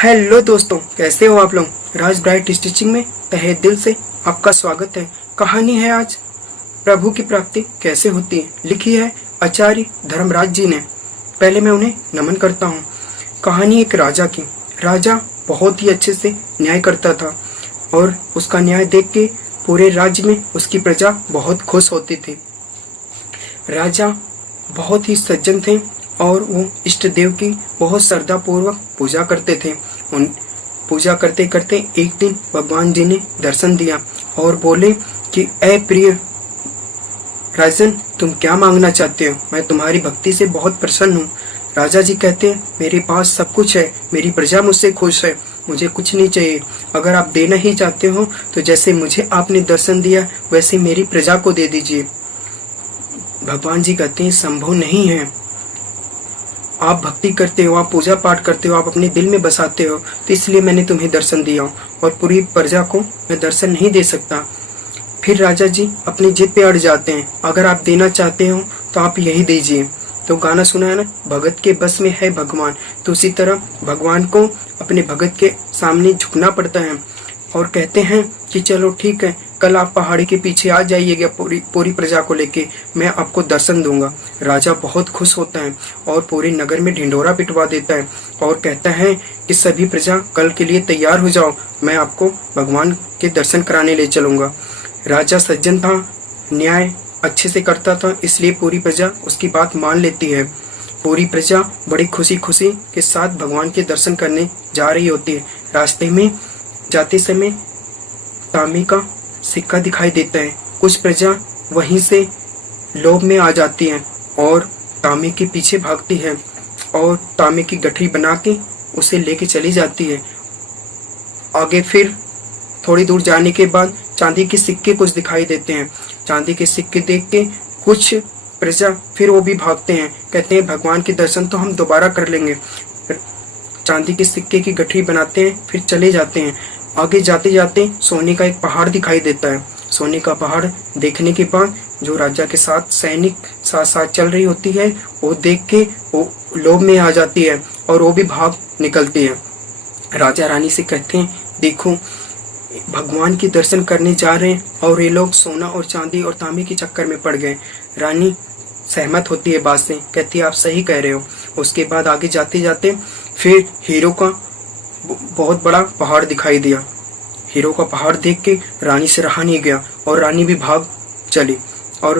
Hello दोस्तों, कैसे हो आप लोग। राज ब्राइट स्टिचिंग में तहे दिल से आपका स्वागत है। कहानी है आज प्रभु की प्राप्ति कैसे होती है, लिखी है आचार्य धर्मराज जी ने। पहले मैं उन्हें नमन करता हूँ। कहानी एक राजा की। राजा बहुत ही अच्छे से न्याय करता था और उसका न्याय देख के पूरे राज्य में उसकी प्रजा बहुत खुश होती थी। राजा बहुत ही सज्जन थे और वो इष्ट देव की बहुत श्रद्धा पूर्वक पूजा करते थे। उन पूजा करते करते एक दिन भगवान जी ने दर्शन दिया और बोले कि ऐ प्रिय राजन, तुम क्या मांगना चाहते हो। मैं तुम्हारी भक्ति से बहुत प्रसन्न हूँ। राजा जी कहते हैं, मेरे पास सब कुछ है, मेरी प्रजा मुझसे खुश है, मुझे कुछ नहीं चाहिए। अगर आप देना ही चाहते हो तो जैसे मुझे आपने दर्शन दिया वैसे मेरी प्रजा को दे दीजिए। भगवान जी कहते हैं, संभव नहीं है। आप भक्ति करते हो, आप पूजा पाठ करते हो, आप अपने दिल में बसाते हो, तो इसलिए मैंने तुम्हें दर्शन दिया और पूरी प्रजा को मैं दर्शन नहीं दे सकता। फिर राजा जी अपनी जिद पे अड़ जाते हैं। अगर आप देना चाहते हो तो आप यही दीजिए। तो गाना सुना है ना, भगत के बस में है भगवान। तो उसी तरह भगवान को अपने भगत के सामने झुकना पड़ता है और कहते हैं कि चलो ठीक है, कल आप पहाड़ी के पीछे आ जाइएगा पूरी प्रजा को लेके, मैं आपको दर्शन दूंगा। राजा बहुत खुश होता है और पूरे नगर में ढिंढोरा पिटवा देता है और कहता है कि सभी प्रजा कल के लिए तैयार हो जाओ, मैं आपको भगवान के दर्शन कराने ले चलूंगा। राजा सज्जन था, न्याय अच्छे से करता था, इसलिए पूरी प्रजा उसकी बात मान लेती है। पूरी प्रजा बड़ी खुशी खुशी के साथ भगवान के दर्शन करने जा रही होती है। रास्ते में जाते समय तांबे का सिक्का दिखाई देता है। कुछ प्रजा वहीं से लोभ में आ जाती है और तांबे के पीछे भागती है और तांबे की गठरी बना के उसे लेके चली जाती है। आगे फिर थोड़ी दूर जाने के बाद चांदी के सिक्के कुछ दिखाई देते हैं। चांदी के सिक्के देख के कुछ प्रजा फिर वो भी भागते हैं, कहते हैं भगवान के दर्शन तो हम दोबारा कर लेंगे। चांदी के सिक्के की गठरी बनाते हैं, फिर चले जाते हैं। आगे जाते जाते सोने का एक पहाड़ दिखाई देता है। सोने का पहाड़ देखने के बाद जो राजा के साथ सैनिक साथ साथ चल रही होती है, वो देख के वो लोभ में आ जाती है और वो भी भाग निकलती है। राजा रानी से कहते हैं, देखो भगवान के दर्शन करने जा रहे हैं और ये लोग सोना और चांदी और तांबे के चक्कर में पड़ गए। रानी सहमत होती है बात से, कहती है आप सही कह रहे हो। उसके बाद आगे जाते जाते फिर हीरो का बहुत बड़ा पहाड़ दिखाई दिया। हीरो का पहाड़ देख के रानी से रहा नहीं गया और रानी भी भाग चली और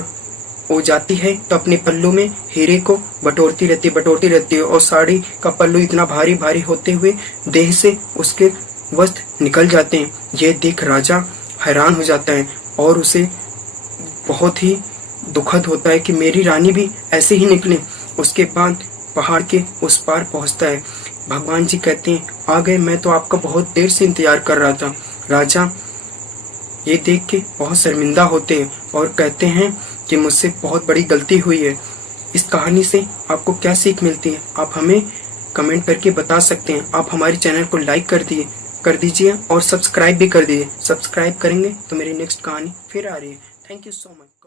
वो जाती है तो अपने पल्लू में हीरे को बटोरती रहती है और साड़ी का पल्लू इतना भारी भारी होते हुए देह से उसके वस्त्र निकल जाते हैं। यह देख राजा हैरान हो जाता है और उसे बहुत ही दुखद होता है कि मेरी रानी भी ऐसे ही निकले। उसके बाद पहाड़ के उस पार पहुंचता है। भगवान जी कहते हैं, आ गए, मैं तो आपका बहुत देर से इंतजार कर रहा था। राजा ये देख के बहुत शर्मिंदा होते हैं और कहते हैं कि मुझसे बहुत बड़ी गलती हुई है। इस कहानी से आपको क्या सीख मिलती है, आप हमें कमेंट करके बता सकते हैं। आप हमारे चैनल को लाइक कर दीजिए और सब्सक्राइब भी कर दीजिए। सब्सक्राइब करेंगे तो मेरी नेक्स्ट कहानी फिर आ रही है। Thank you so much.